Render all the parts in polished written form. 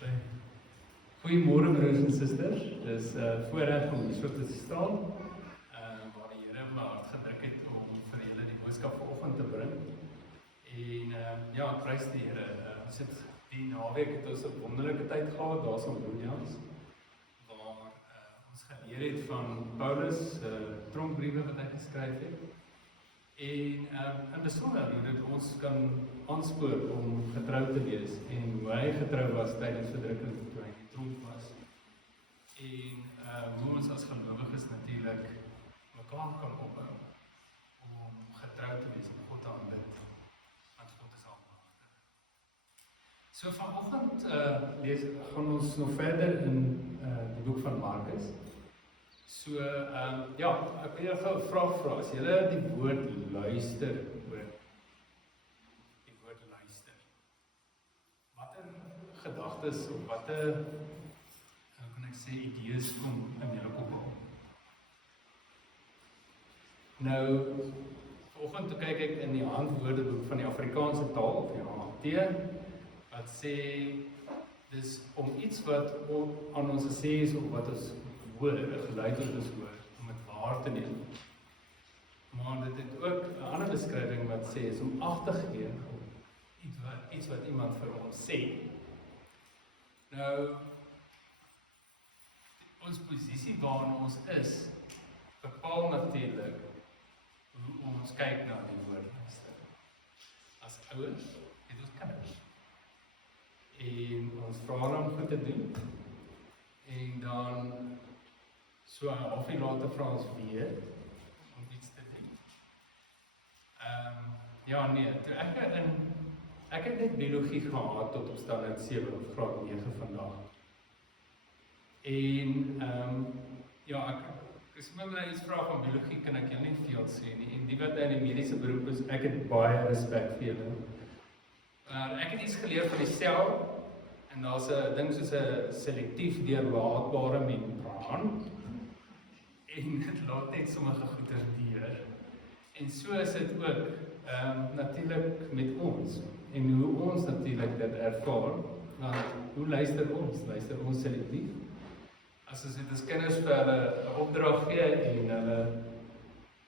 Goeiemôre broers en susters, dis voorreg om hier so te staan, waar die Here my hart gedruk het om vir julle die boodskap vanoggend te bring. En ja, prys die Here. Ons het die naweek het ons 'n wonderlike tyd gehad, daar so in Bloemfontein, waar ons geleer het van Paulus tronkbriewe wat hy geskryf het. En in besonder hoe dit ons kan aanspoor om getrou te wees en hoe hy getrou was tydens verdrukking toe hy in die tronk was. En hoe ons as gelowiges natuurlik mekaar kan ophou om getrou te wees en God te aanbid, want God is almagtig. So vanoggend gaan ons nog verder in die boek van Markus. So, ja, ek wil jou gou 'n vraag vra, as julle die woord luister hoor, die woord luister, watter gedagtes of watter, hoe kan ek sê, idees kom in julle kop op? Nou, vanoggend toe kyk ek in die handwoordeboek van die Afrikaanse taal, of die HT, wat sê, dis om iets wat aan ons gesê is, of wat ons hoor, 'n geluid wat ons hoor, om dit waar te neem. Maar dit het ook 'n ander beskrywing wat sê, is om ag te gee op iets wat iemand vir ons sê. Nou, ons posisie waarin ons is, bepaal natuurlik hoe ons kyk na die woord. As ouers, het ons kinders. En ons vra om goed te doen, en dan so 'n halfuur later vra ons weer om iets te doen. Ja nee, toe ek het net biologie gehad tot op standaard 7 of graad 9 vandag. En ja, as jy my iets vra van biologie, kan ek jou nie veel sê nie. En die wat in die mediese beroep is, ek het baie respek vir julle. Ek het iets geleer van die sel, en daar's 'n ding soos 'n selektief deurlaatbare membraan. En dit laat net sommige goeders deur. En so is dit ook natuurlik met ons. En hoe ons natuurlik dit ervaar. Want hoe luister ons? Luister ons selektief? As ons dit as kinders vir hulle 'n opdrag gee en hulle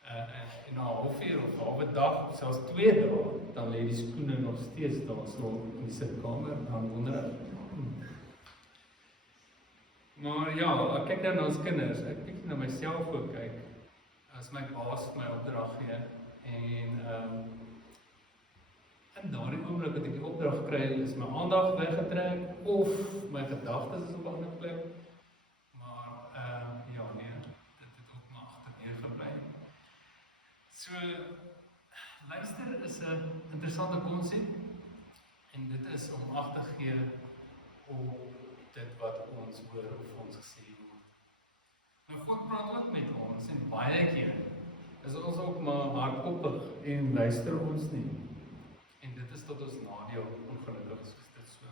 en na 'n halfuur of 'n halwe dag, of selfs 2 dae, dan lê die skoene nog steeds daar so in die sitkamer, dan wonder ek. Maar ja, ek kyk nou na ons kinders, ek kyk na myself ook kyk, as my baas my opdrag gee, en in daardie oomblik wat ek die opdrag kry, is my aandag weggetrek, of my gedagtes is op 'n ander plek, maar ja nee, dit het ook maar agterneer gebly. So, luister is 'n interessante konsep, en dit is om ag te gee op dit wat ons hoor of ons gesê word. Nou God praat ook met ons, en baie keer is ons ook maar hardkoppig en luister ons nie. En dit is tot ons nadeel, ongelukkig is dit so.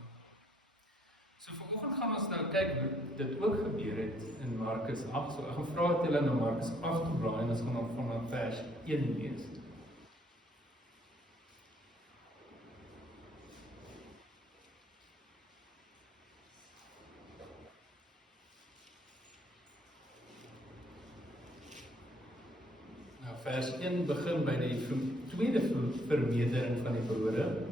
So vanoggend gaan ons nou kyk hoe dit ook gebeur het in Markus 8. So ek gaan vra dat julle na Markus 8 toe blaai, en ons gaan dan vanaf vers 1 lees. Vers 1 begin by die tweede vermeerdering van die brode,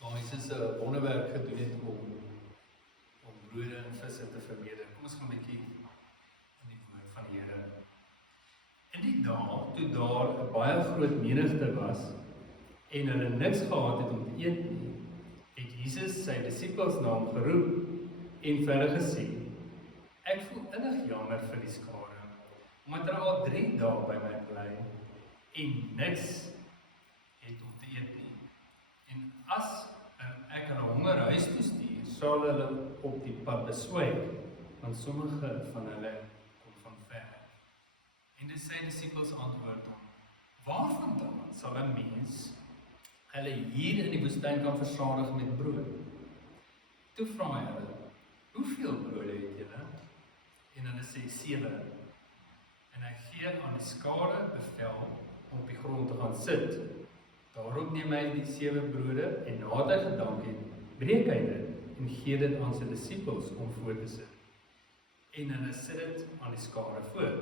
waar Jesus 'n wonderwerk gedoen het om brode en visse te vermeerder. Kom ons gaan 'n bietjie in die woord van die Here. In die dae, toe daar 'n baie groot menigte was, en hulle niks gehad het om te eet nie, het Jesus sy disippels na hom geroep, en vir hulle gesê, ek voel innig jammer vir die skare, omdat hulle al 3 dae by my bly, en niks het om te eet nie. En as ek hulle honger huis toe stuur, sal hulle op die pad beswyk, want sommige van hulle kom van ver. En dis sy disippels antwoord hom, waarvandaan sal 'n mens hulle hier in die woestyn kan versadig met brood? Toe vra hy hulle, hoeveel brode het julle? En hulle sê 7. En hy gee aan die skare bevel om op die grond te gaan sit. Daarop neem hy die 7 brode, en nadat hy gedank het, breek hy dit en gee dit aan sy disippels om voor te sit. En hulle sit dit aan die skare voor.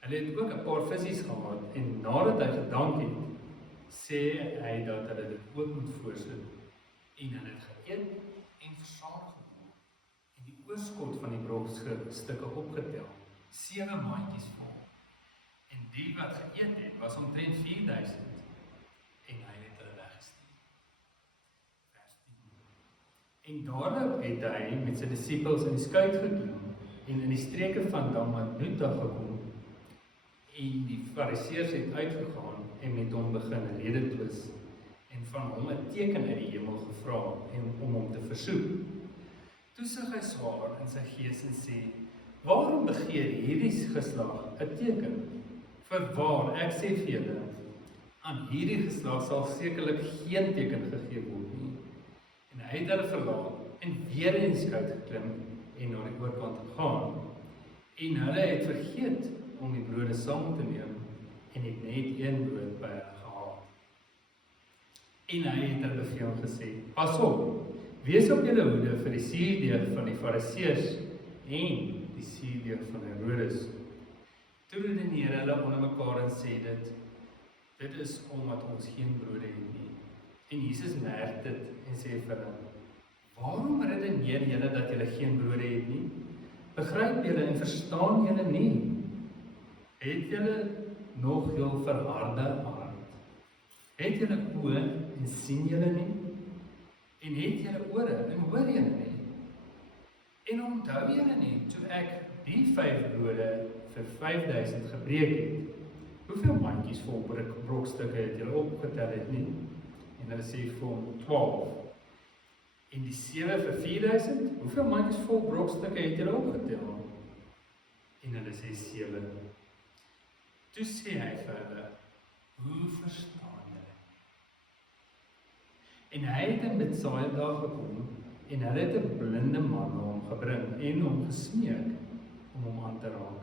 Hulle het ook 'n paar visies gehad en nadat hy gedank het, sê hy dat hulle dit ook moet voorsit. En hulle het geëet en versadig geword. En die oorskot van die brokstukke opgetel, 7 mandjies vol. En die wat geëet het, was omtrent 4000. En hy het hulle weggestuur. Vers 10. En daarop het hy met sy disippels in die skuit geklim en in die streke van Dalmanuta gekom. En die fariseërs het uitgegaan en met hom begin rede twis en van hom 'n teken uit die hemel gevra en om hom te versoek. Toe sug hy swaar in sy gees en sê: "Waarom begeer hierdie geslag 'n teken? Voorwaar, ek sê vir julle, aan hierdie geslag sal sekerlik geen teken gegee word nie." En hy het hulle verlaat en weer in die skuit geklim en na die oorkant gegaan. En hulle het vergeet om die brode saam te neem en het net een brood by hulle gehad. En hy het hulle beveel gesê: "Pas op, wees op julle hoede vir die suurdeeg van die Fariseërs en die suurdeeg van Herodes." Toe redeneer hulle onder mekaar en sê dit is omdat ons geen brode het nie. En Jesus merk dit en sê vir hulle: "Waarom redeneer julle dat julle geen brode het nie? Begryp julle en verstaan julle nie? Het julle nog jul verharde hart? Het julle oë en sien julle nie? En het julle ore en hoor julle nie? En onthou julle nie, toe ek die 5 brode vir 5000 gebreek het, hoeveel mandjies vol brokstukke het julle opgetel het nie?" En hulle sê vir hom 12. En die 7 vir 4000, hoeveel mandjies vol brokstukke het julle opgetel? En hulle sê 7. Toe sê hy vir hulle: "Hoe verstaan julle?" En hy het in Betsaida gekom en hulle het 'n blinde man na hom gebring en hom gesmeek om hom aan te raak.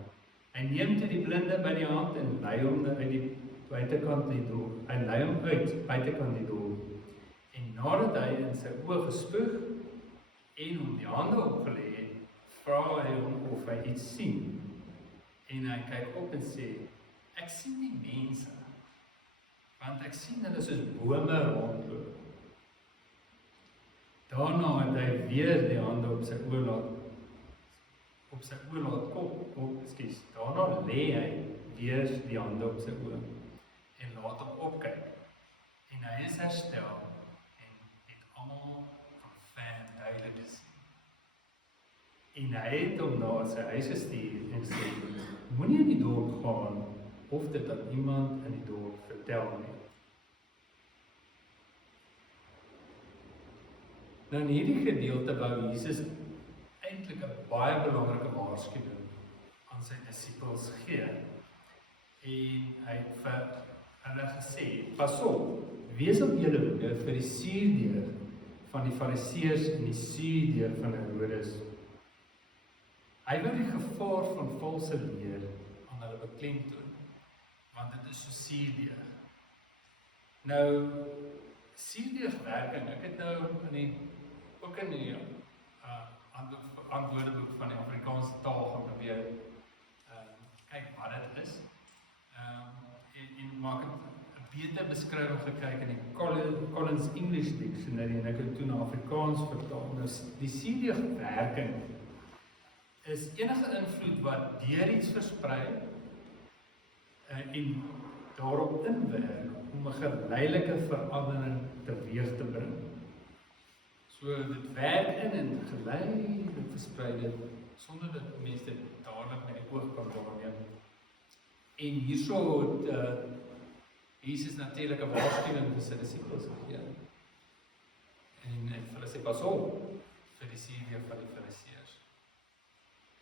Hy neem toe die blinde by die hand en lei hom uit die buitekant die dorp. Hy lei hom uit buitekant die dorp. En nadat hy in sy oë gespoeg en hom die hande opgelê het, vra hy hom of hy iets sien. En hy kyk op en sê: "Ek sien die mense, want ek sien hulle soos bome rondloop." Daarna het hy weer die hande op sy oë laat Daarna lê hy weer die hande op sy oë en laat hom opkyk. En hy is herstel en het almal van ver duidelik gesien. En hy het hom na sy huis gestuur en sê: "Moenie in die dorp gaan of dit aan iemand in die dorp vertel nie." Nou in hierdie gedeelte wou Jesus eintlik 'n baie belangrike waarskuwing aan sy disippels gee. En hy het vir hulle gesê: "Pas op, wees op julle hoede vir die suurdeeg van die Fariseërs en die suurdeeg van Herodes." Hy wou die gevaar van valse leer aan hulle beklemtoon, want dit is so suurdeeg. Nou, suurdeegwerking, ek het nou ook in die antwoordeboek van die Afrikaanse taal gaan probeer kyk wat dit is. En maak het 'n beter beskrywing gekyk in die Collins English Dictionary en ek het toe na Afrikaans vertaal. Nou, die suurdeegwerking is enige invloed wat deur iets versprei en daarop inwerk om 'n geleidelike verandering teweeg te bring. So dit werk in en geleidelik versprei dit sonder dat mense dit dadelik met die oog kan waarneem. En hierso het Jesus natuurlik 'n waarskuwing vir sy disippels gegee. En hulle sê: "Pas op vir die suurdeeg van die Fariseërs."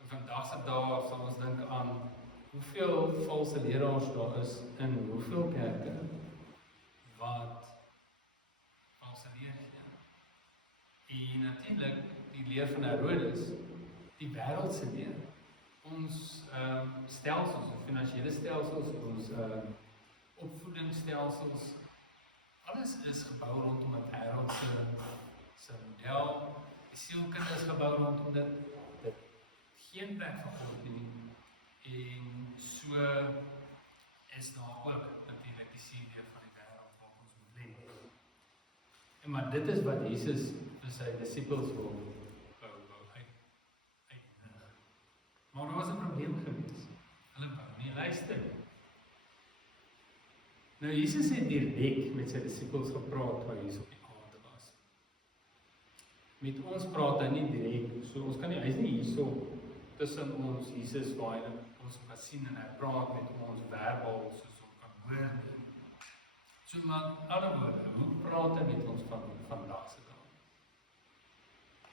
En vandag se dae sal ons dink aan hoeveel valse leraars daar is in hoeveel kerke wat valse leer gee. En natuurlik die leer van Herodes, die wêreldse leer. Ons stelsels, finansiële stelsels, ons opvoedingsstelsels, alles is gebou rondom 'n wêreldse se model, die sielkind is gebou rondom dit geen plek van God nie, en so is daar ook natuurlik die seedeel van die wêreld waar ons moet lê. En maar dit is wat Jesus vir sy disippels wil uitnodig. Maar daar was 'n probleem gewees. Hulle wou nie luister nie. Nou Jesus het direk met sy disippels gepraat waar Jesus op die aarde was. Met ons praat hy nie direk, so ons kan nie, hy is nie hierso tussen ons, Jesus waar hy ons kan sien en hy praat met ons verbaal soos ons kan hoor nie. So maar ander woorde, hoe praat hy met ons vandag se dag?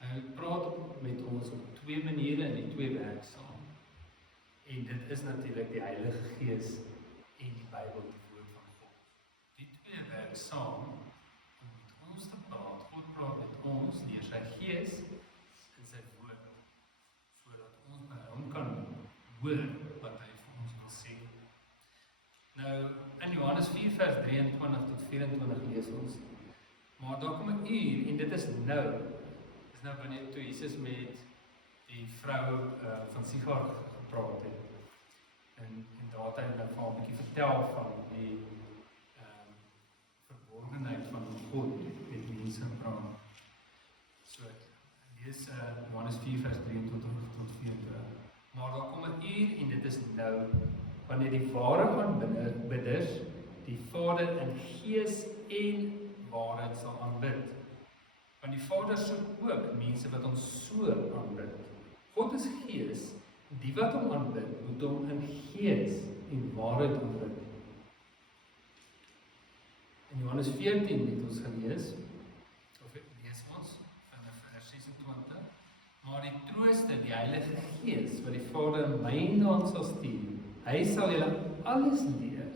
Hy praat met ons op twee maniere en die twee werk saam. En dit is natuurlik die Heilige Gees en die Bybel, die woord van God. Die twee werk saam om met ons te praat. God praat met ons deur sy Gees en sy woord, sodat ons by hom kan hoor wat hy vir ons wil sê. Nou, in Johannes 4 vers 23 tot 24 lees ons, maar daar kom 'n uur, en dit is nou wanneer toe Jesus met die vrou van Sigar gepraat het. En daar het hy vir haar 'n bietjie vertel van die verborgenheid van God met mense praat. So, lees Johannes 4 vers 23 tot 24. Maar daar kom 'n uur, en dit is nou, wanneer die ware aanbidders die Vader in gees en waarheid sal aanbid. Want die Vader soek ook mense wat hom so aanbid. God is gees, die wat hom aanbid, moet hom in gees en waarheid aanbid. In Johannes 14 het ons gelees, of lees ons, vanaf vers 26, maar die Trooster, die Heilige Gees, wat die Vader in my naam sal stuur, hy sal julle alles leer,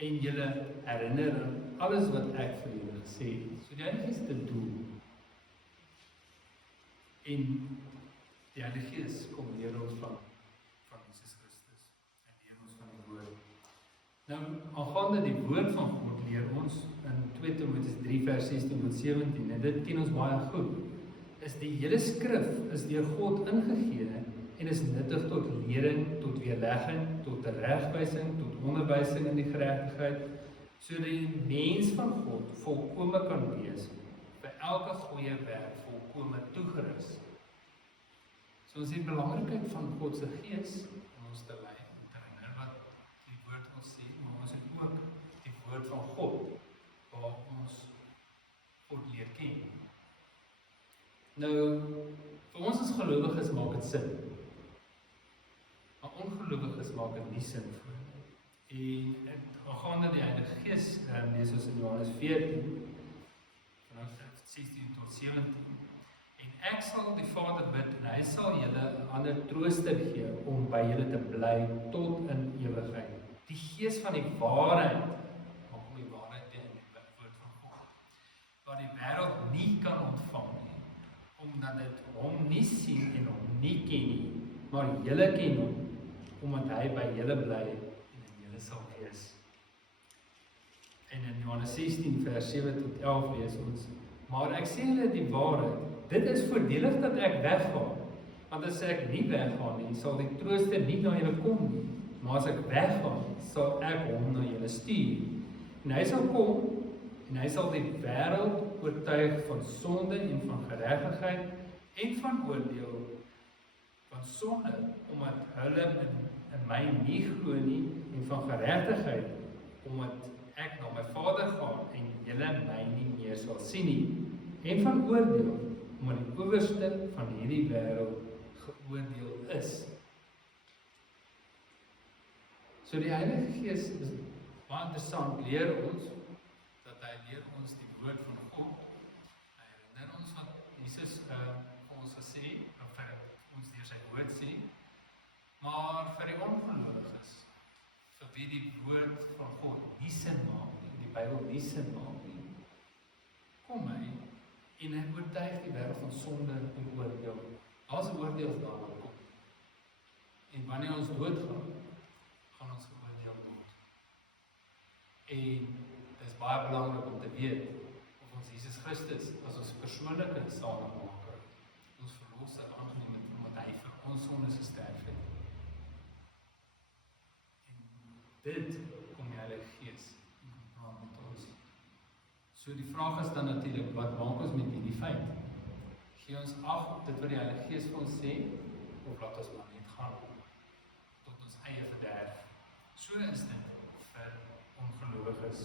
en julle herinner aan alles wat ek vir julle gesê het. So die Heilige Gees het 'n doel. En die Heilige Gees kom leer ons van Jesus Christus en leer ons van die woord. Nou, aangaande die woord van God leer ons in 2 Timoteus 3 vers 16 tot 17, en dit ken ons baie goed, is die hele skrif is deur God ingegee en is nuttig tot lering, tot weerlegging, tot regwysing, tot onderwysing in die geregtigheid, sodat die mens van God volkome kan wees, vir elke goeie werk volkome toegerus. So ons die belangrikheid van God se Gees om ons te lei, om te herinner wat die woord ons sê, maar ons het ook die woord van God, waar ons God leer ken. Nou, vir ons as gelowiges maak dit sin, maar ongelowiges maak dit nie sin voor. En aangaande die Heilige Gees, lees ons in Johannes 14, vanaf 16 tot 17, en ek sal die Vader bid, en hy sal julle 'n ander trooster gee, om by julle te bly tot in ewigheid. Die Gees van die waarheid, maar om die waarheid weer in die woord van God, wat die wêreld nie kan ontvang nie, omdat dit hom nie sien en hom nie ken nie, maar julle ken hom, omdat hy by julle bly en in julle sal wees. En in Johannes 16 vers 7 tot 11 lees ons, maar ek sê julle die waarheid, dit is voordelig dat ek weggaan, want as ek nie weggaan nie, sal die Trooster nie na julle kom nie, maar as ek weggaan, sal ek hom na julle stuur. En hy sal kom, en hy sal die wêreld oortuig van sonde en van geregtigheid en van oordeel, van sonde, omdat hulle in my nie glo nie, en van geregtigheid, omdat ek na my Vader gaan en julle my nie meer sal sien nie, en van oordeel, omdat die owerste van hierdie wêreld geoordeel is. So die Heilige Gees is baie interessant, leer ons, dat hy leer ons die woord van God, hy herinner ons wat Jesus ons gesê, of ons deur sy woord sê, maar vir die ongelowiges, vir wie die woord van God nie sin maak nie, die Bybel nie sin maak nie, kom hy, en hy oortuig die wêreld van sonde en oordeel. Daar's 'n oordeelsdag wat kom. En wanneer ons doodgaan, gaan ons geoordeel word. En dit is baie belangrik om te weet of ons Jesus Christus as ons persoonlike saligmaker, ons verlosser aangeneem het, omdat hy vir ons sondes gesterf het. En dit kom die Heilige Gees aan met ons. So die vraag is dan natuurlik, wat maak ons met hierdie feit? Gee ons ag op dit wat die Heilige Gees vir ons sê, of laat ons maar net gaan tot ons eie verderf? So is dit vir ongelowiges.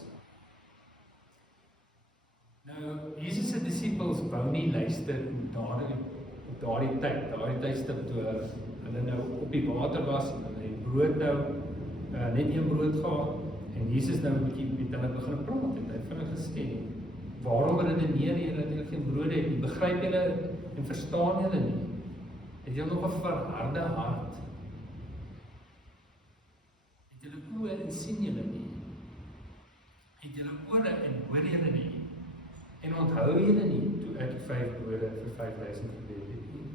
Nou, Jesus se disippels wou nie luister op daardie tydstip toe hulle nou op die water was en hulle het brood nou, net een brood gehad, en Jesus nou 'n bietjie met hulle begin praat en hy het vir hulle gesê, waarom redeneer julle dat julle geen brood het nie? Begryp julle en verstaan julle nie? Het julle nog 'n verharde hart? Het julle oë en sien julle nie? Het julle ore en hoor julle nie? En onthou julle nie, toe ek 5 brode vir 5000 verdeel het nie?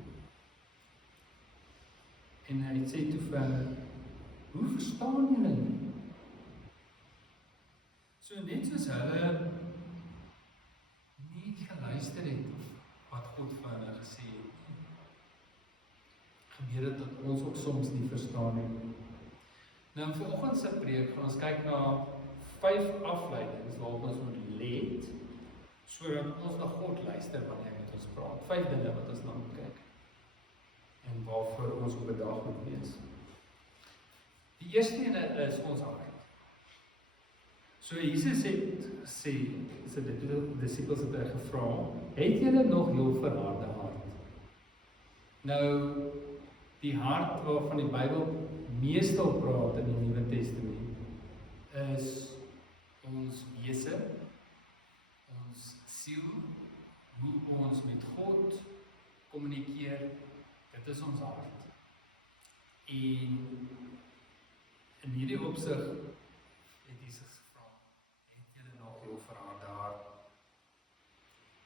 En hy sê toe vir hulle, hoe verstaan julle nie? So net soos hulle nie geluister het wat God vir hulle gesê het, gebeur dit dat ons ook soms nie verstaan het. Nou in vanoggend se preek gaan ons kyk na 5 afleidings waarop ons moet let, sodat ons na God luister wanneer hy met ons praat. 5 dinge wat ons na moet kyk en waarvoor ons op 'n dag moet wees. Die eerste ene is ons hart. So Jesus het gesê, sy disippels het hy gevra, het julle nog heel verharde hart? Nou, die hart waarvan die Bybel meestal praat in die Nuwe Testament, is ons wese, ons siel, hoe ons met God kommunikeer, dit is ons hart. En in hierdie opsig het Jesus gevra, het julle nog heel verharde hart?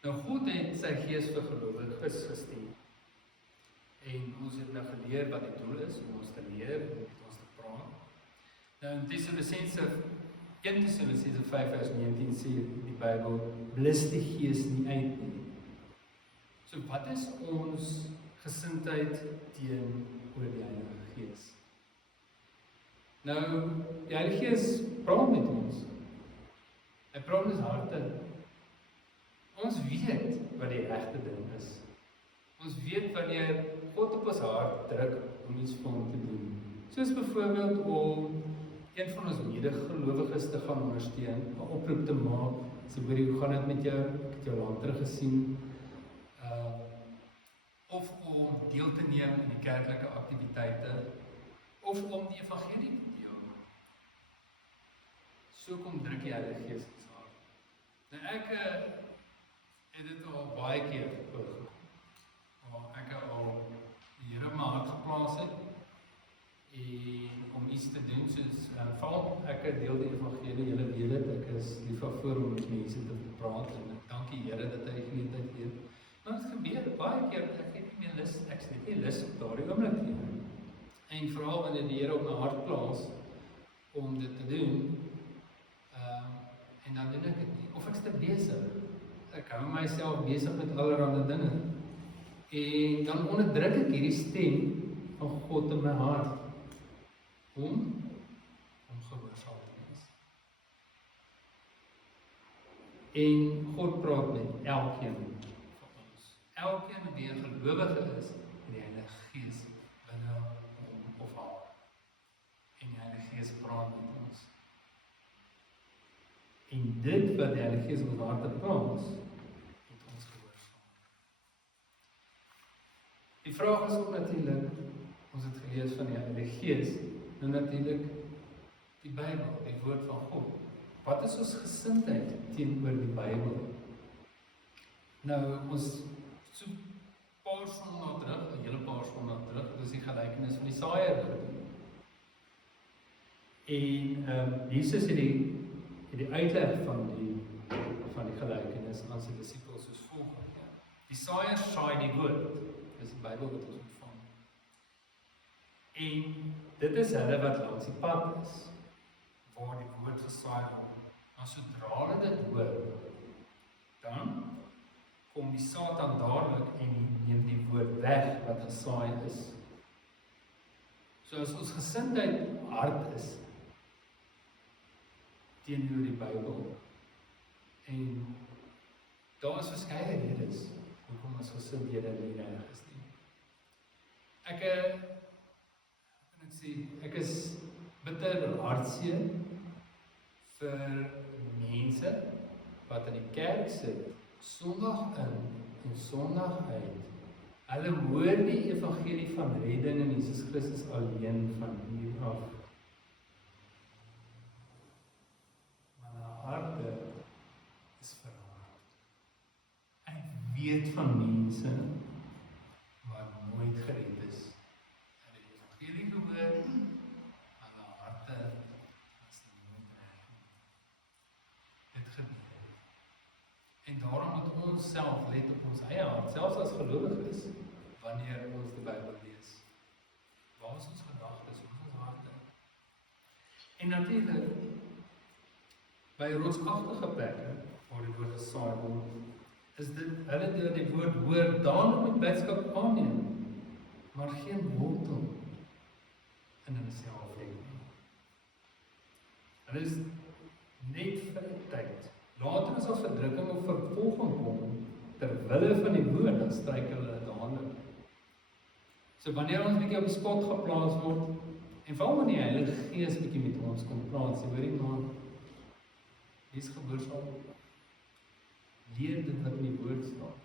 Nou God het sy Gees vir gelowiges gestuur. En ons het nou geleer wat die doel is, om ons te leer, om met ons te praat. Nou in 1 Tessalonisense 5:19 sê die Bybel, blus die Gees nie uit nie. So wat is ons gesindheid teenoor die Heilige Gees? Nou, die Heilige Gees praat met ons. Hy praat met ons harte. Ons weet wat die regte ding is. Ons weet wanneer God op ons hart druk om iets vir hom te doen. Soos byvoorbeeld om een van ons medegelowiges te gaan ondersteun, 'n oproep te maak, sê hoorie, hoe gaan dit met jou? Ek het jou lank terug gesien. Of om deel te neem in die kerklike aktiwiteite, of om die evangelie te deel. So kom druk die Heilige Gees in ons hart. Nou ek het dit al baie keer waar ek al die Here in my hart geplaas het en om iets te doen, soos val ek deel die evangelie, julle weet dit, ek is lief daarvoor om met mense te praat en ek dank die Here dat hy geleentheid gee. Maar dit gebeur baie keer, ek het nie meer lus, ek het nie lus op daardie oomblik nie. En veral wanneer die Here op my hart plaas om dit te doen, en dan doen ek dit nie, of ek is te besig. Ek hou myself besig met allerlei dinge. En dan onderdruk ek hierdie stem van God in my hart om gehoorsaam te wees. En God praat met elkeen van ons. Elkeen wie 'n gelowige is, en die Heilige Gees binne hom of haar. En die Heilige Gees praat met ons. En dit wat die Heilige Gees in ons harte plaas, moet ons gehoorsaam. Die vraag is ook natuurlik, ons het gelees van die Heilige Gees, nou natuurlik die Bybel, die woord van God. Wat is ons gesindheid teenoor die Bybel? Nou, ons so paar sondae terug, 'n hele paar sondae terug, dis die gelykenis van die saaiër gedoen. En Jesus het die uitleg van die gelykenis aan sy disippels soos volg. Die saaiër saai die woord. Dis die Bybel wat ons ontvang. En dit is hulle wat langs die pad is, waar die woord gesaai word. Maar sodra hulle dit hoor, dan kom die Satan dadelik en neem die woord weg wat gesaai is. So as ons gesindheid hard is teenoor die Bybel, en daar is verskeie redes hoekom ons gesindhede nie reg is nie. Ek is bitter hartseer vir mense wat in die kerk sit, Sondag in en Sondag uit. Hulle hoor die evangelie van redding in Jesus Christus alleen van hier af. Maar hulle harte is verhard. Ek weet van mense wat nooit gered is. Hulle het die evangelie gehoor, maar hulle harte is nooit reg. Dit gebeur. En daarom moet ons self let op ons eie hart, selfs as gelowiges, wanneer ons die Bybel lees. Waar is ons gedagtes, waar is ons harte? En natuurlik, by rotsagtige plekke, waar die woord gesaai word, is dit, hulle die woord hoor, daarom met blydskap aanneem, maar geen wortel in hulle self hê nie. Hulle is net vir 'n tyd. Later as daar verdrukking of vervolging kom, terwille van die woord, dan struikel hulle dadelik. So wanneer ons bietjie op die spot geplaas word, en veral wanneer die Heilige Gees bietjie met ons kom praat, sê hoorie man, dis gehoorsaam. Leer dit wat in die woord staan.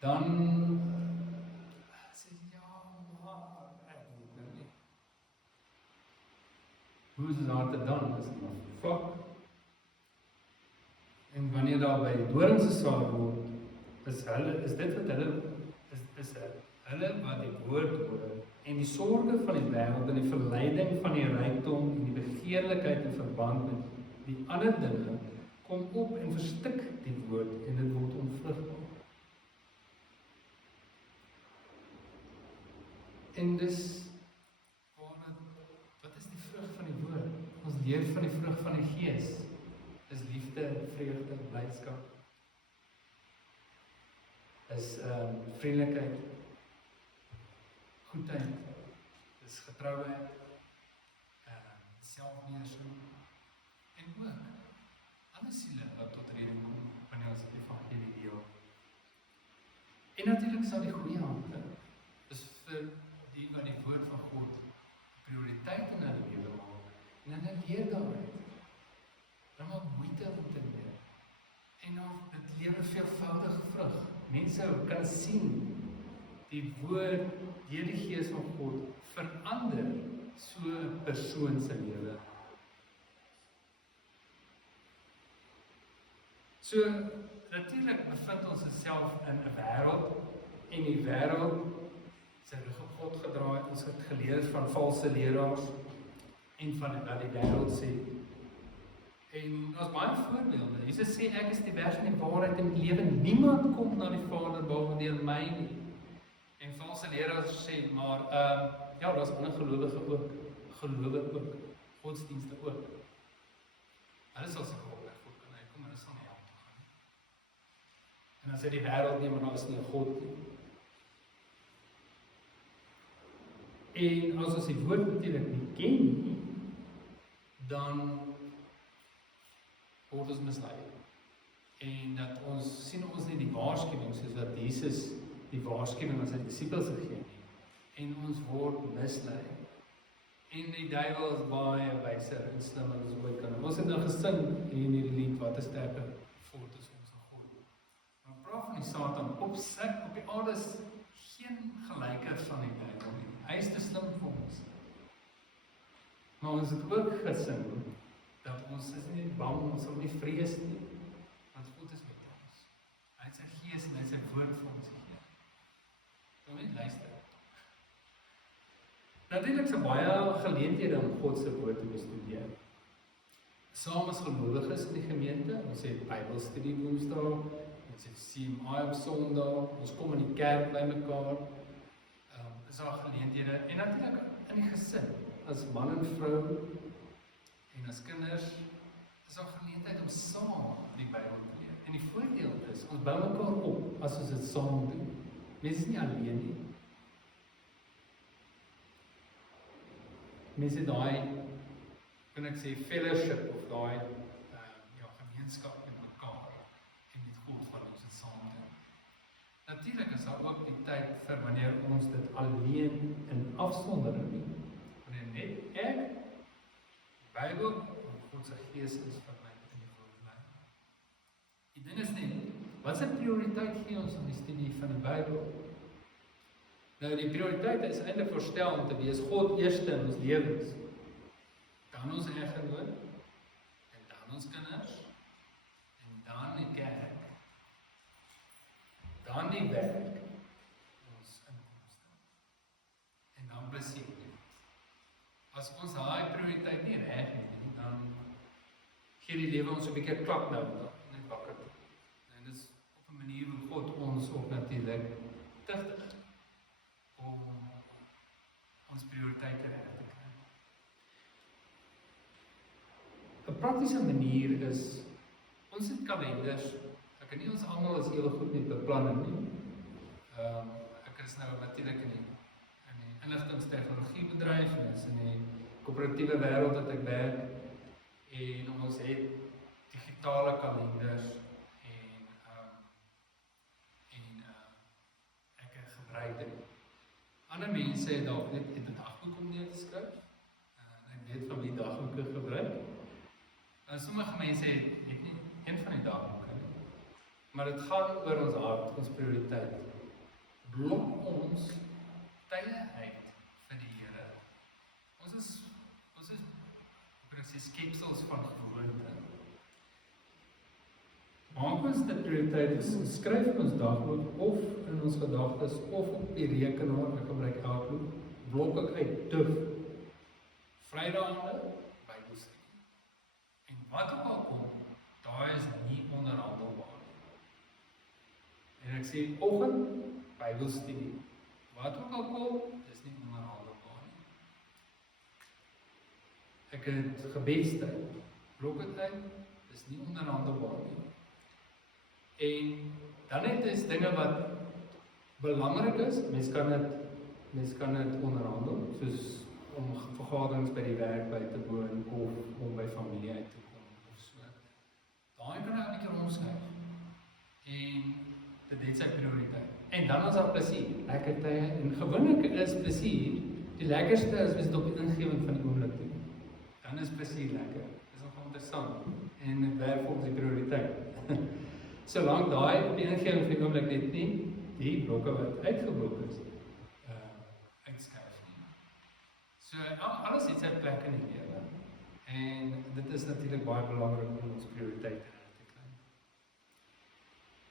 Dan sê ja, maar ek weet nou nie. Hoe is ons harte dan? Is dit maar vlak? En wanneer daar by die dorings gesaai word, is dit wat hulle wat die woord hoor, en die sorge van die wêreld en die verleiding van die rykdom en die begeerlikheid in verband met die ander dinge, kom op en verstik die woord en dit word onvrugbaar. En dis, wat is die vrug van die woord? Ons leer van die vrug van die Gees. Is liefde, vreugde, blydskap, is vriendelikheid, goedheid, is getrouheid, selfbeheersing, en ook alle siele wat tot rede kom wanneer ons die evangelie deel. En natuurlik sal die goeie harte, is vir die wat die woord van God prioriteit in hulle lewe maak, en hulle leer daaruit. Dan maak moeite om te leer. En dit lewer veelvoudige vrug. Mense kan sien, die woord, deur die Gees van God, verander so 'n persoon se lewe. So, natuurlik bevind ons onsself in 'n wêreld, en die wêreld sy rug op God gedraai. Ons het geleer van valse leraars, en van wat die wêreld sê. En ons baie voorbeelde. Jesus sê, ek is die weg en die waarheid en die lewe. Niemand kom na die Vader behalwe deur my nie. En valse leraars sê, maar ja, daar's ander gelowige ook. Gelowe ook. Godsdienste ook. Hulle sal seker ook by God kan uitkom, maar hulle sal nie help toe gaan nie. En dan sê die wêreld nie, maar daar is nie 'n God nie. En as ons die woord natuurlik nie ken nie, dan word ons mislei. En dat ons sien ons nie die waarskuwing soos wat Jesus die waarskuwing aan sy disippels gegee het nie. En ons word mislei. En die duiwel is baie wyser en slimmer as ooit kan. Ons het nou gesing in hierdie lied, wat is sterker voort as ons God. Maar praat van die Satan, op die aarde is geen gelyker van die duiwel nie. Hy is te slim vir ons. Maar ons het ook gesing, dat ons is nie bang, ons sal nie vrees nie, want God is met ons. Hy het sy Gees en hy het sy woord vir ons gegee. Kom net luister. Natuurlik is baie geleenthede om God se woord te bestudeer. Saam as gelowiges in die gemeente, ons het Bybelstudie Woensdae, ons het CMI op Sondag, ons kom in die kerk by mekaar, is daar geleenthede, en natuurlik in die gesin, as man en vrou, en as kinders, is daar geleentheid om saam die Bybel te leer. En die voordeel is, ons bou mekaar op as ons dit saam doen. Mens is nie alleen nie. Mens het daai, kan ek sê, fellowship of daai gemeenskap met mekaar en met God wat ons dit saam doen. Natuurlik is daar ook die tyd vir wanneer ons dit alleen in afsondering doen. Wanneer net ek, die Bybel, en God se Gees is wat my in die woord bly. Die ding is net, wat se prioriteit gee ons aan die studie van die Bybel? Nou die prioriteit is eintlik voorstel om te wees God eerste in ons lewens. Dan ons eggenoot, en dan ons kinders, en dan die kerk, dan die werk, ons inkomste, en dan plesier. As ons daai prioriteit nie reg nie, dan gee die lewe ons 'n bietjie 'n klap nou, net wakker. En dit is op 'n manier hoe God ons ook natuurlik tigtig om ons prioriteite reg te kry. 'n Praktiese manier is, ons het kalenders, ek nie ons almal is ewe goed met beplanning nie. Ek is nou natuurlik in die inligtingstegnologiebedryf, en is in die koöperatiewe wêreld dat ek werk, en ons het digitale kalenders, en ek gebruik dit. Ander mense het dalk net 'n dagboek om neer te skryf, en ek weet van wie dagboeke gebruik. En sommige mense het nie een van die dagboeke nie, maar dit gaan oor ons hart, ons prioriteit. Blok ons tye uit vir die Here. Ons is skepsels van gewoonte. Maak ons dit prioriteit, skryf in ons dagboek, of in ons gedagtes, of op die rekenaar, ek gebruik Outlook, blok ek uit, Vrydae, Bybelstudie. En wat ook al kom, daai is nie onderhandelbaar nie. En ek sê, oggend, Bybelstudie. Wat ook al kom, is nie onderhandelbaar nie. Ek het gebedstyd, blok dit uit, is nie onderhandelbaar nie. En dan het is dinge wat belangrik is, mens kan dit onderhandel, soos om vergaderings by die werk by te woon, of om by familie uit te kom, of so. Daai kan ek 'n bietjie omskuif. En dit het sy prioriteit. En dan is daar plesier, lekker tye, en gewoonlik is plesier, die lekkerste is dit op die ingewing van die oomblik toe. Dan is plesier lekker, dis nogal interessant, en dit werk volgens die prioriteit. Solank daai op die ingewing van die oomblik net nie, die blokke wat uitgeblok is, uitskuif nie. So, alles het sy plek in die lewe, en dit is natuurlik baie belangrik om ons prioriteite te kry.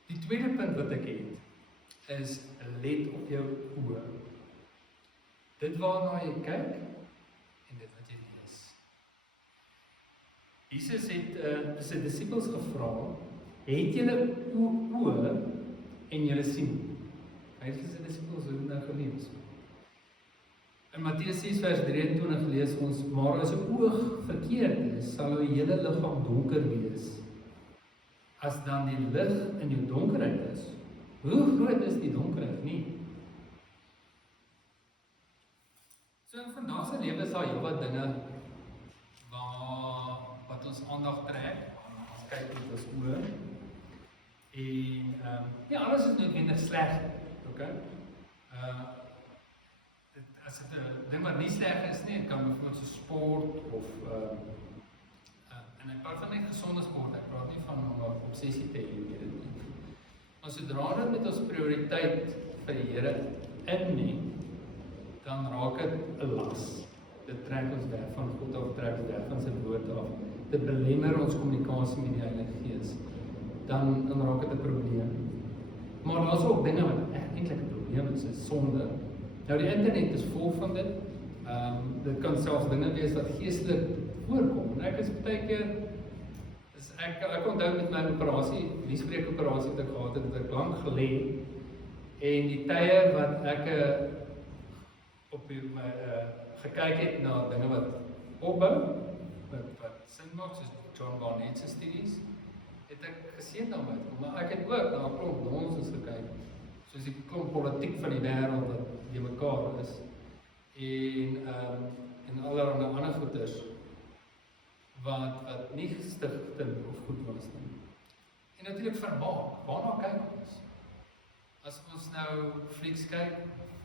Die tweede punt wat ek het, is let op jou oë. Dit waarna jy kyk, en dit wat jy lees. Jesus het sy disippels gevra, het julle oë en julle sien? Hy het sy disippels nou gelees. In Matteus 6 vers 23 lees ons, maar as 'n oog verkeerd is, sal jou hele liggaam donker wees. As dan die lig in jou donkerheid is, hoe groot is die donkerheid nie? So in vandag se lewe is daar heelwat dinge wat ons aandag trek, ons kyk met ons oë. En nie alles is noodwendig sleg, okay? As dit 'n ding wat nie sleg is nie, het kan byvoorbeeld so sport of en ek praat van net gesonde sport, ek praat nie van om 'n obsessie te hê met dit nie. Maar sodra dit met ons prioriteit vir die Here inneem, dan raak dit 'n las. Dit trek ons weg van God af, trek ons weg van sy woord af. Dit belemmer ons kommunikasie met die Heilige Gees. Dan raak dit 'n probleem. Maar daar is ook dinge wat eintlik 'n probleem is, is sonde. Nou die internet is vol van dit. Dit kan selfs dinge wees wat geestelik voorkom. En ek is baie keer, ek onthou met my operasie, die spreekoperasie wat ek gehad het, dat ek lank gelê, en die tye wat ek op gekyk het na dinge wat opbou, wat sin maak, soos John Barnett se studies, het ek geseën daarmee uitkom, maar ek het ook na 'n klomp nonsens gekyk, soos die klomp politiek van die wêreld wat die mekaar is, en allerlei ander goeders, wat nie gestigtend of goed was nie. En natuurlik vermaak, waarna kyk ons? As ons nou flieks kyk,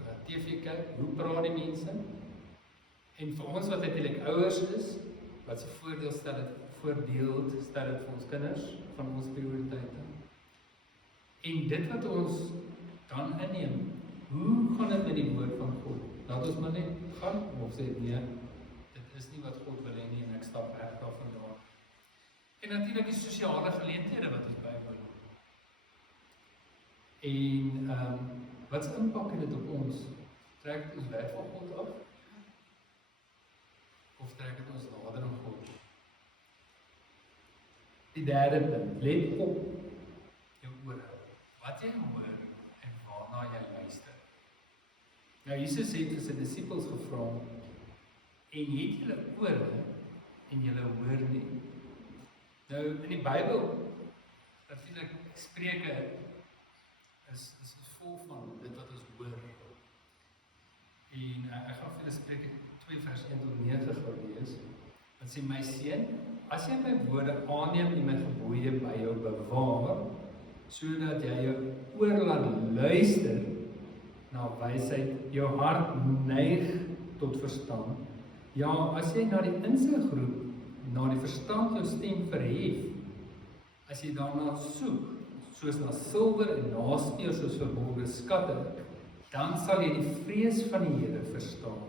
of TV kyk, hoe praat die mense? En vir ons wat natuurlik ouers is, wat se voordeel stel dit vir ons kinders, van ons prioriteite. En dit wat ons dan inneem, hoe gaan dit met die woord van God? Laat ons maar net gaan, of sê nee, dit is nie wat God wil hê nie, en ek stap weg daarvandaan. En natuurlik die sosiale geleenthede wat ons bywoon. En wat se impak het dit op ons? Trek dit ons weg van God af? Of trek dit ons nader aan God? Die derde punt, let op jou ore. Wat jy hoor en waarna jy luister. Nou Jesus het vir sy disippels gevra, en het julle ore en julle hoor nie? Nou in die Bybel, natuurlik Spreuke is vol van dit wat ons hoor. En ek gaan vir julle Spreuke 2 vers 1 tot 9 gaan lees. Wat sê, my seun, as jy my woorde aanneem en my gebooie by jou bewaar, sodat jy jou oor laat luister na wysheid, jou hart neig tot verstaan. Ja, as jy na die insig roep, na die verstand jou stem verhef, as jy daarna soek, soos na silwer en naspeur soos verborgde skatte, dan sal jy die vrees van die Here verstaan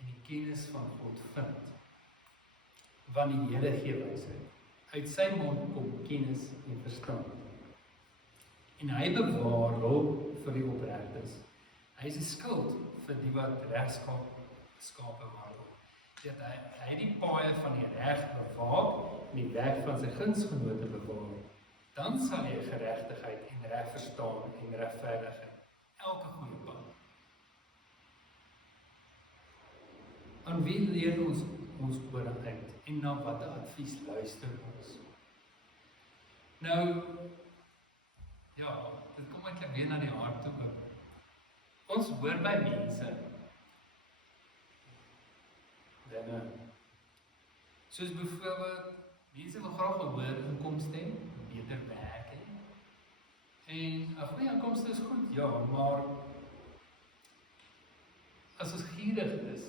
en die kennis van God vind. Want die Here gee wysheid. Uit sy mond kom kennis en verstand. En hy bewaar hulp vir die opregtes. Hy is 'n skild vir die wat regskape wandel. Dat hy die paaie van die reg bewaak en die weg van sy gunsgenote bewaar. Dan sal jy geregtigheid en reg verstaan en regverdigheid. Elke goeie pad. Aan wie leer ons ore uit en na watter advies luister ons? Nou, ja, dit kom eintlik weer na die hart toe. Ons hoor by mense dinge. Soos byvoorbeeld, mense wil graag 'n hoër inkomste hê, beter werk hê. En 'n goeie inkomste is goed, ja, maar as ons gierig is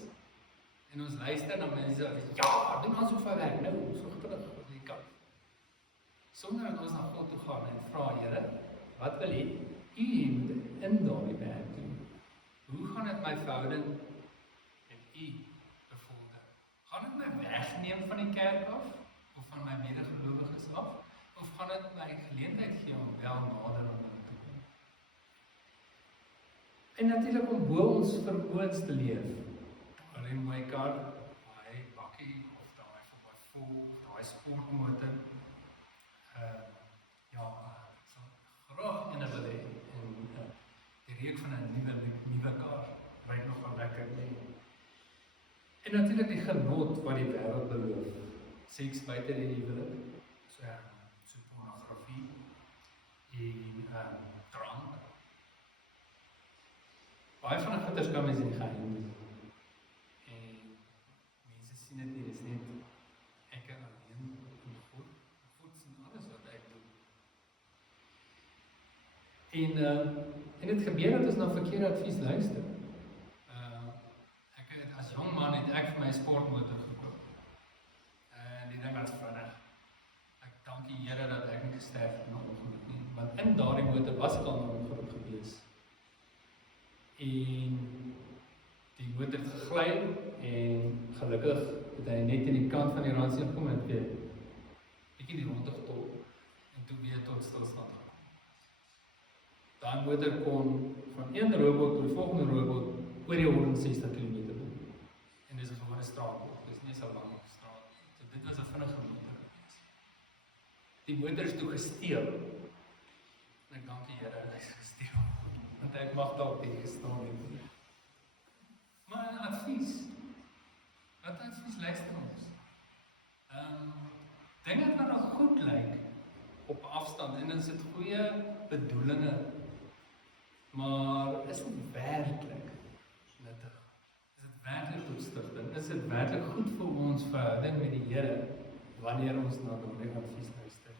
en ons luister na mense wat sê, ja, doen ons soveel werk nou, so vinnig op die kant. Sonder dat ons na God toe gaan en vra, Here, wat wil U moet in daardie werk doen? Hoe gaan dit my verhouding met U bevorder? Gaan dit my wegneem van die kerk af? Of van my medegelowiges af? Of gaan dit my geleentheid gee om wel nader aan hom te kom? En natuurlik om bo ons vermoëns te leef. Daai mooi kar, daai bakkie, of daai verby vol, of daai sportmotor. Ja, so graag in 'n wil hê. En die reuk van 'n nuwe kar ruik nogal lekker nie. En natuurlik die genot wat die wêreld beloof. Seks buite die huwelik, so pornografie en drank. Baie van die goeders kan mens nie geheim doen. En mense sien dit nie, dis net ek alleen en God sien alles wat ek doen. En dit gebeur dat ons na verkeerde advies luister. As jong man het ek vir my sportmotor gekoop. En die ding was vinnig. Ek dank die Here dat ek nie gesterf het na ongeluk nie, want in daardie motor was ek al na ongeluk gewees. En die motor het gegly en gelukkig het hy net in die kant van die randsie gekom en weer bietjie die ronde getol en toe weer tot stilstand gekom. Daai motor kon van een robot tot die volgende robot oor die 160 km. En dis 'n gewone straatpad, dis nie so lank straat. So dit was 'n vinnige motor. Die motor is toe gesteel. En ek dank die Here, hy is gesteel. Want ek mag dalk nie gestaan het. Maar 'n advies. Wat advies luister ons? Dinge wat nog goed lyk, op afstand, en dan is dit goeie bedoelinge, maar is dit werklik nuttig? Is dit werklik toestigting? Is dit werklik goed vir ons verhouding met die Here, wanneer ons na die advies luister?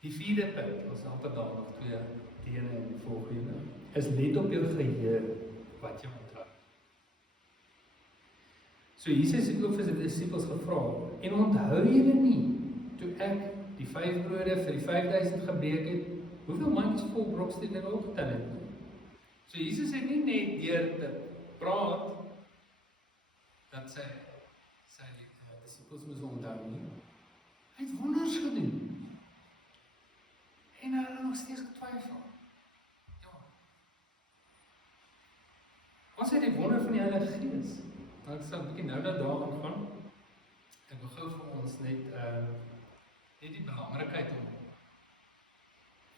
Die vierde punt, ons amper daar nog 2 tene en die volgende, is let op jou geheue wat jy onthou. So Jesus het ook vir sy disippels gevra, en onthou julle nie, toe ek die 5 brode vir die 5000 gebreek het, hoeveel mandjies vol brokstukke hulle opgetel het? So Jesus het nie net deur te praat, dat sy disippels moes onthou nie. Hy het wonders gedoen. En hulle nog steeds getwyfel. Ja. Wat is die wonder van die Heilige Gees? Nou, ek sal 'n bietjie nou daaraan gaan. Ek wil gou vir ons net die belangrikheid om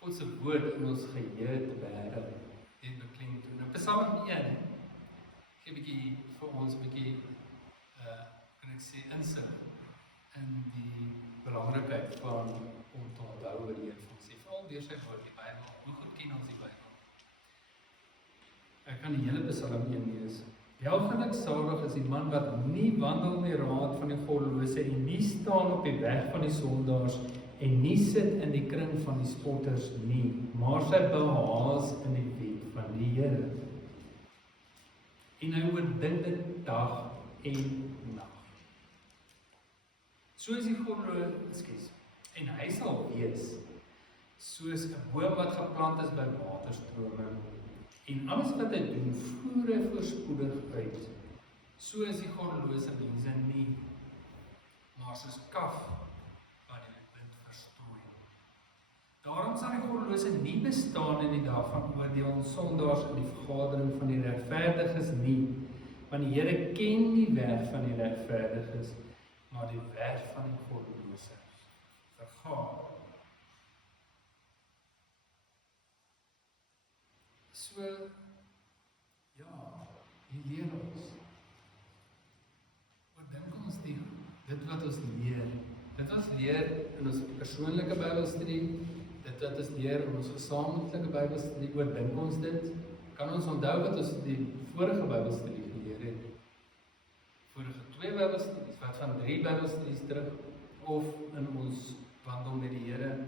God se woord in ons geheue te beheer, dit beklemtoon. Nou, Psalm 1 gee 'n bietjie vir ons 'n bietjie kan ek sê insig in die belangrikheid van om te onthou wat die Here vir ons sê, veral deur sy woord, die Bybel. Hoe goed ken ons die Bybel? Ek kan die hele Psalm 1 lees. Welgeluksalig is die man wat nie wandel in die raad van die goddelose en nie staan op die weg van die sondaars en nie sit in die kring van die spotters nie, maar sy behaas in die wet van die Here. En hy oordink dit dag en nag. So is die goddelose, en hy sal wees soos 'n boom wat geplant is by waterstrome, en alles wat hy doen, voer hy voorspoedig uit. So is die goddelose mense nie, maar soos kaf wat die wind verstrooi. Daarom sal die goddelose nie bestaan in die dag van oordeel en sondaars in die vergadering van die regverdiges nie, want die Here ken die weg van die regverdiges, maar die weg van die goddelose vergaan. So, ja, hier leer ons. Wat dink ons dit wat ons leer? Dit wat ons leer in ons persoonlike Bybelstudie, dit wat ons leer in ons gesamentlike Bybelstudie, wat dink ons dit? Kan ons onthou wat ons die vorige Bybelstudie geleer het? Vorige 2 Bybelstudies, wat van 3 Bybelstudies terug, of in ons wandel met die Here.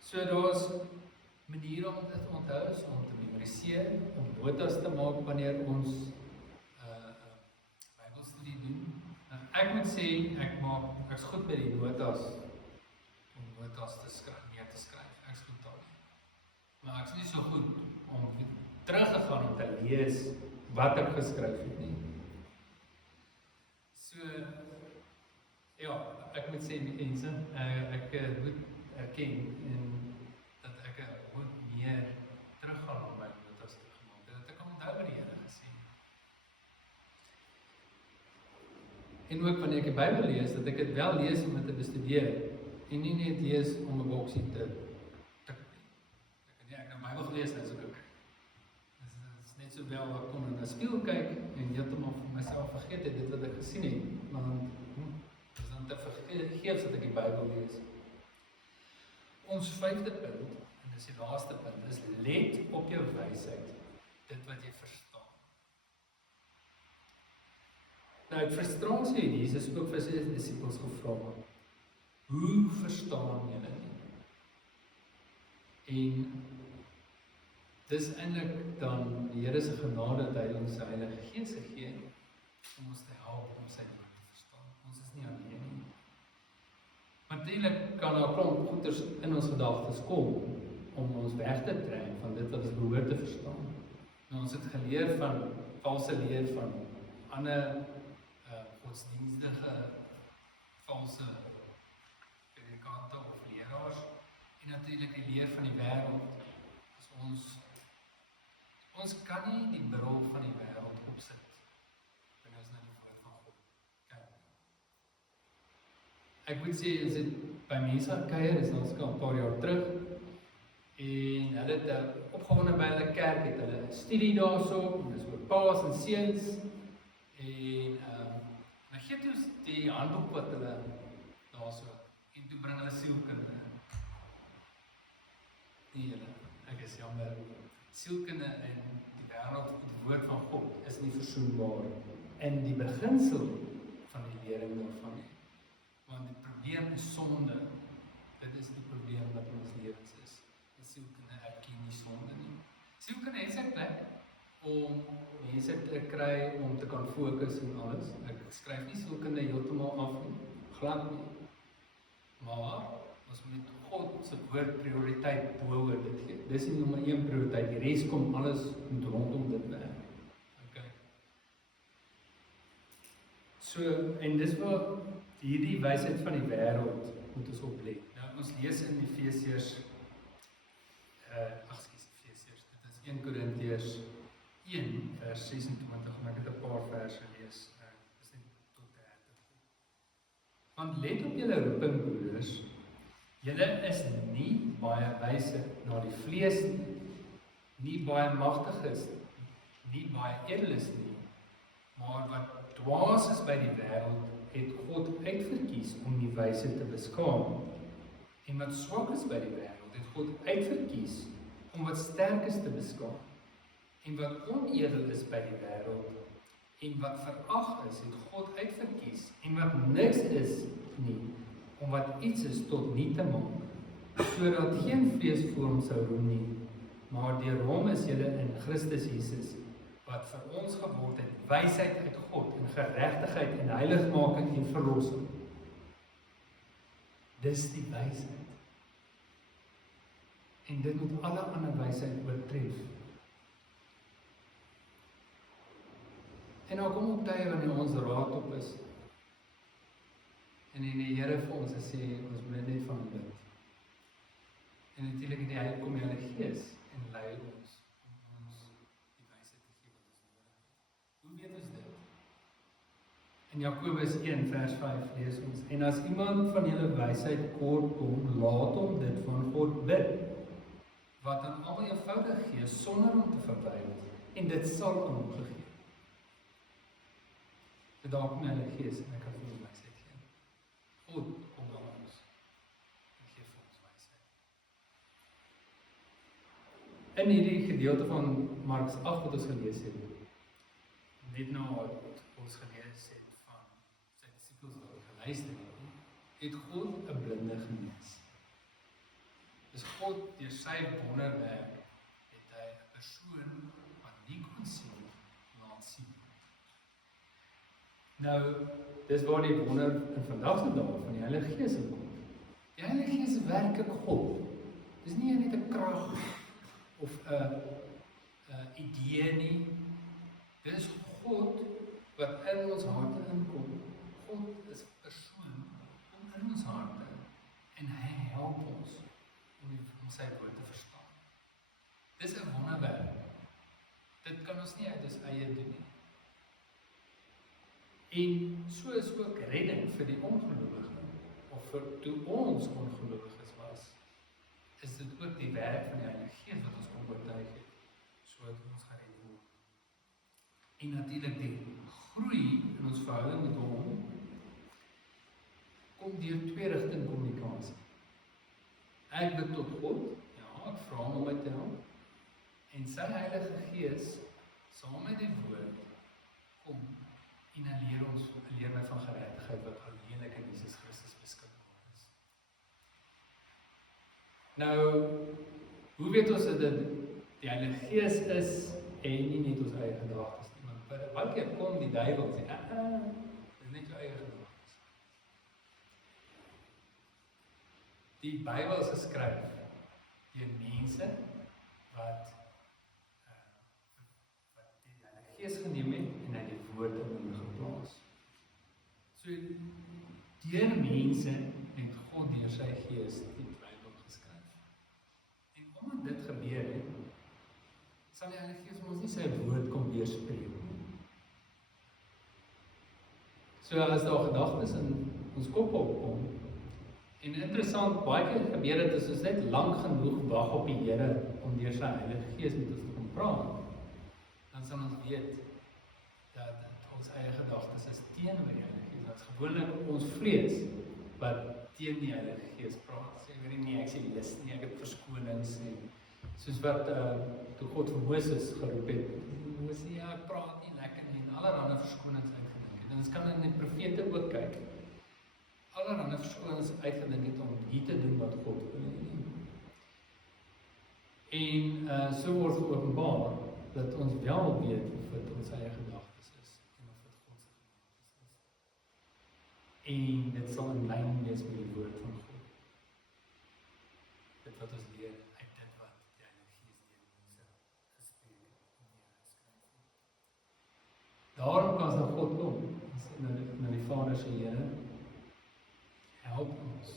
So daar's maniere om dit te onthou, so om te memoriseer, om notas te maak wanneer ons Bybelstudie doen. En ek moet sê, ek's goed by die notas, om notas te skryf, neer te skryf. Ek's goed daarin. Maar ek's nie so goed om terug te gaan om te lees wat ek geskryf het nie. So, ja, ek moet sê mense, ek moet erken en dat ek moet meer teruggaan om my notas te gemaak, dat ek onthou wat die Here gesê het. En ook wanneer ek die Bybel lees, dat ek dit wel lees om dit te bestudeer, en nie net lees om 'n boksie te tik. Ek het die Bybel gelees, en so ek. Dit is net so wel wat kon in 'n spieël kyk, en heeltemal vir myself vergeet het, dit wat ek gesien het, maar dan te vergeef dat ek die Bybel lees. Ons 5de punt, en dis die laaste punt, is let op jou wysheid, dit wat jy verstaan. Nou, uit frustrasie het Jesus ook vir sy disippels gevra, hoe verstaan julle nie? En dis eintlik dan die Here se genade dat hy ons sy Heilige Gees gegee het, om ons te help om sy woord te verstaan. Ons is nie alleen nie. Natuurlik kan daar klomp goeters in ons gedagtes kom om ons weg te trek van dit wat ons behoort te verstaan. Nou, ons het geleer van valse leer van ander godsdienstige valse predikante of leraars en natuurlik die leer van die wêreld. Dus ons kan nie die bril van die wêreld opsit wanneer ons na die woord van God kyk. Ek moet sê, as dit by mense gekuier is, ons kan 'n paar jaar terug, en hulle het opgewonde by hulle kerk, het hulle 'n studie daarso, en dis oor paas en seuns, en dan gee toe die handboek wat hulle daarso. En toe bring hulle sielkunde in. Nee julle, ek is jammer. Sielkunde in die wêreld, die woord van God, is nie versoenbaar in die beginsel van die lering daarvan nie. Want die probleem is sonde. Dit is die probleem wat in ons lewens is. Die sielkunde erken nie sonde nie. Sielkunde het sy plek om mense te kry om te kan fokus en alles. Ek skryf nie sielkunde heeltemal af nie, glad nie. Maar ons moet God se woord prioriteit bo oor dit gee. Dis nie nommer 1 prioriteit. Die res kom alles rondom dit werk. Okay. So, en dis waar hierdie wysheid van die wêreld moet ons oplet. Nou ons lees in Efesiërs Efesiërs, dit is 1 Korintiërs 1 vers 26, en ek het 'n paar verse lees, is net tot 30. Want let op julle roeping, broeders, julle is nie baie wyse na die vlees nie baie magtiges nie baie edeles nie, maar wat dwaas is by die wêreld, het God uitverkies om die wyse te beskaam. En wat swak is by die wêreld, het God uitverkies om wat sterk is te beskaam. En wat onedel is by die wêreld, en wat verag is, het God uitverkies. En wat niks is nie, om wat iets is tot nie te maak, sodat geen vlees voor hom sou roem nie, maar deur hom is julle in Christus Jesus, wat vir ons geword het, wysheid uit God, en geregtigheid en heiligmaking en verlossing. Dis die wysheid. En dit moet alle ander wysheid oortref. En nou kom op tye wanneer ons raad op is, en die Here vir ons sê, ons moet net van bid. En natuurlik het hy kom die Heilige Gees en lei ons om ons die wysheid te gee wat ons nodig het. Hoe weet ons dit? In Jakobus 1 vers 5 lees ons, en as iemand van julle wysheid kort kom, laat hom dit van God bid, wat aan almal eenvoudig gee, sonder om te verwyder, en dit sal aan hom gegee. So daar kom die Heilige Gees en hy kan vir ons wysheid gee. God kom aan ons en gee vir ons wysheid. In hierdie gedeelte van Markus 8 wat ons gelees het, net nou wat ons gelees het van sy disippels wat geluister het God 'n blinde genees. Dus God, deur sy wonderwerk, het hy 'n persoon wat nie kon sien, laat sien. Nou, dis waar die wonder in vandag se dae van die Heilige Gees kom. Die Heilige Gees is werklik God. Dis nie net 'n krag of 'n idee nie. Dis God wat in ons harte inkom. God is 'n persoon kom in ons harte en hy help ons om sy woord te verstaan. Dis 'n wonderwerk. Dit kan ons nie uit ons eie doen nie. En so is ook redding vir die ongelowige, of vir toe ons ongelowiges was, is dit ook die werk van die Heilige Gees wat ons kom oortuig het, sodat ons gered word. En natuurlik die groei in ons verhouding met hom kom deur twee-rigting kommunikasie. Ek bid tot God, ja, ek vra hom om my te help, en sy Heilige Gees, saam met die woord, kom en hy leer my van geregtigheid wat alleenlik in Jesus Christus beskikbaar is. Nou, hoe weet ons dat dit die Heilige Gees is en nie net ons eie gedagtes nie? Want baie keer kom die duiwel sê, dit is net jou eie gedagtes. Die Bybel is geskryf deur mense wat die Heilige Gees geneem het en hy die woord in hulle geplaas. So deur mense het God deur sy Gees die Bybel geskryf. En omdat dit gebeur het, sal die Heilige Gees ons nie sy woord kom weerspreek nie. So as daar gedagtes in ons kop opkom, en interessant, baie keer gebeur dit as ons net lank genoeg wag op die Here om deur sy Heilige Gees met ons te kom praat, dan sal ons weet dat ons eie gedagtes is teenoor die Heilige Gees. Dat is gewoonlik ons vlees wat teen die Heilige Gees praat. Sê, weet jy nie, ek sê lus nie, ek het verskonings nie. Soos wat toe God vir Moses geroep het, Moses, ja, ek praat nie lekker nie, en allerhande verskonings uitgedink het. En ons kan in die profete ook kyk, allerhande verskonings uitgedink het om hier te doen wat God wil hê. En so word geopenbaar dat ons wel weet of dit ons eie gedagtes is en of dit God se gedagtes is. En dit sal in lyn wees met die woord van God. Dit wat ons leer uit dit wat die Heilige Gees deur Moses gespreek het en neergeskryf het. Daarom kan ons na God kom, na die Vader se Here, help ons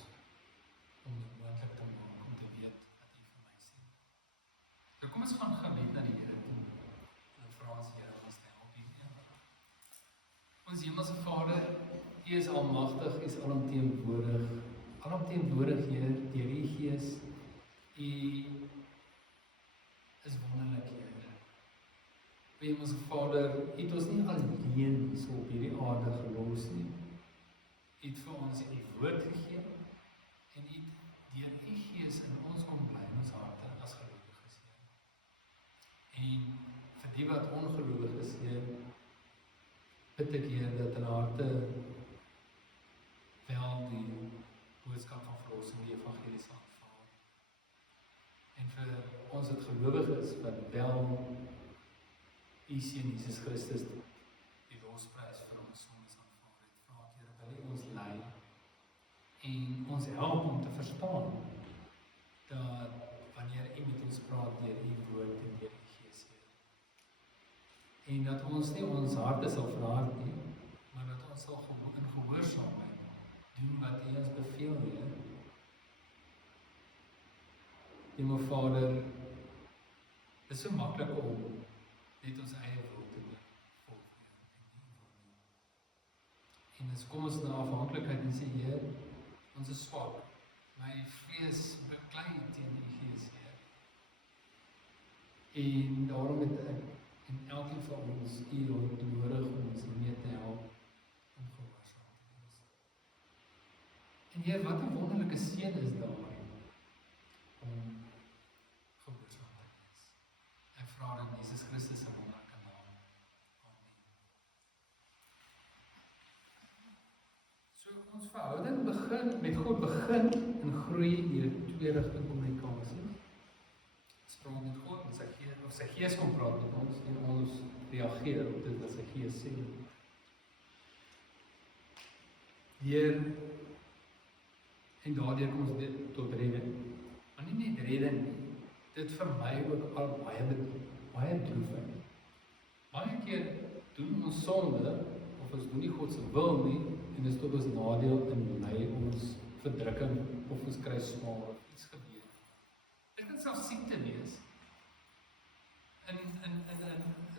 om dit moontlik te maak om te weet wat U vir my sê. Nou kom ons gaan gebed na die Here toe. En vra ons Here om ons te help hiermee. Ons Hemelse Vader, U is almagtig, U is alomteenwoordig. Alomteenwoordig, Here, deur U Gees. U is wonderlik, Here. O Hemelse Vader, U het ons nie alleen so op hierdie aarde gelos nie. U het vir ons U woord gegee en U het deur U Gees in ons kom bly in ons harte as gelowiges. En vir die wat ongelowig is, bid ek Here dat hulle harte wel die boodskap van verlossing, die evangelie sal aanvaar. En vir ons wat gelowig is, wat wel U Seun Jesus Christus die losprys vir ons sondes aanvaar het, vra ek Here, wil U ons lei en ons help om te verstaan dat wanneer U met ons praat deur U woord en deur U Gees, en dat ons nie ons harte sal verhard nie, maar dat ons sal in gehoorsaamheid doen wat U ons beveel, Here. Hemel Vader, dit is so maklik om net ons eie wil te volg en nie wil nie. En as kom ons na afhanklikheid en sê, Heer, ons is swak, my vlees beklei teen U Gees, Heer. En daarom het ek en elkeen van ons U nodig om ons mee te help om gehoorsaam te wees. En Heer, wat 'n wonderlike seën is daar om gehoorsaam te wees. Ek vra in Jesus Christus se wonderlike naam. Amen. So ons verhouding met God begin en groei deur twee-rigting kommunikasie. Ons praat met God en sy Gees kom praat met ons en ons reageer op dit wat sy Gees sê. En daardeur kom ons tot redding. Maar nie net redding nie. Dit vir my ook al baie droefheid. Baie keer doen ons sonde, of ons doen nie God se wil nie, en dit is tot ons nadeel en lei ons verdrukking, of ons kry swaar, of iets gebeur. Dit kan selfs siekte wees.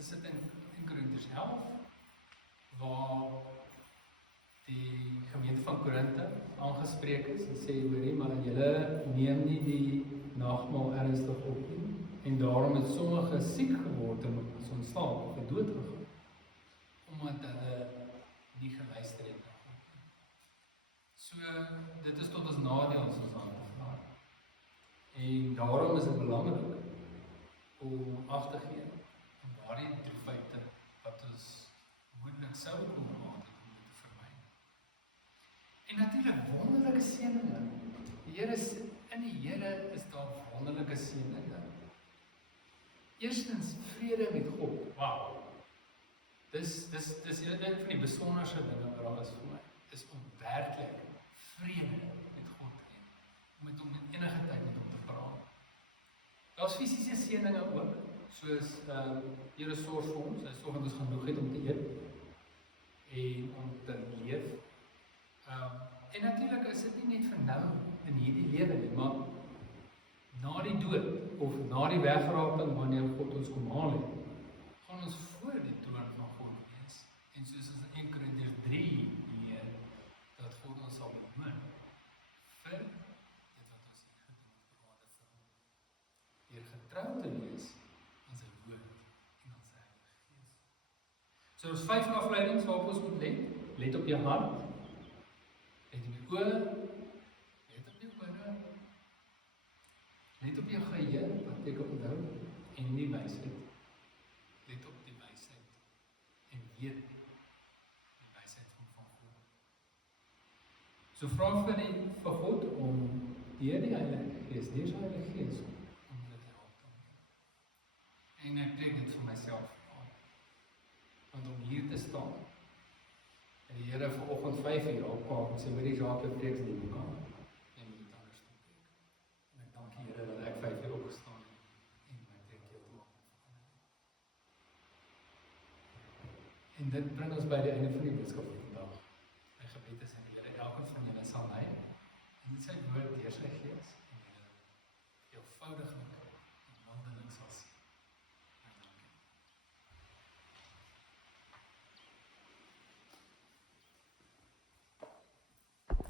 Is dit in Korintiërs 11, waar die gemeente van Korinthe aangespreek is en sê, hoorie, maar julle neem nie die nagmaal ernstig op nie, en daarom het sommige siek geword en is ontslaap of dood gegaan, omdat hulle nie geluister het na God nie. So, dit is tot ons nadeel as ons aan te vra. En daarom is dit belangrik om af te gee en daardie droefheid wat ons moontlik sou kon maak om dit te vermy. En natuurlik wonderlike seëninge. In die Here is daar wonderlike seëninge. Eerstens vrede met God. Wow. Dis een van die besonderste dinge wat daar is vir my. Is om werklik vrede met God te hê. Om met hom enige tyd met hom te praat. Daar's fisiese seëninge ook, soos Here sorg vir ons, hy sorg dat ons genoeg het om te eet en om te leef. En natuurlik is dit nie net vir nou in hierdie lewe nie, maar na die dood of na die wegraping wanneer God ons kom haal het, gaan ons voor die troon van God wees. En soos in 1 Korintiërs 3 leer, dat God ons sal bemin vir dit wat ons hier gedoen het op aarde vir hom. Deur getrou te wees aan sy woord en aan sy Heilige Gees. So ons 5 afleidings waarop ons moet let op jou hart, let op jou oë, let op jou ore, let op jou geheue, wat ek onthou, en die wysheid. Let op die wysheid, en weet die wysheid van God. So vra vir God om deur die Heilige Gees, deur sy Heilige Gees, om dit te help. En ek preek dit vir myself, want om hier te staan, en die Here vanoggend 5 uur opkom, sê my die Jacques preeks nie mekaar, en moet anders te preek. En ek dank die Here dat ek 5 uur opgestaan het, en my preek heeltemal verander. En dit bring ons by die einde van die boodskap van vandag. My gebed is in die Here, elkeen van julle sal lei, en dit sy woord deur sy Gees, en julle veelvoudiglik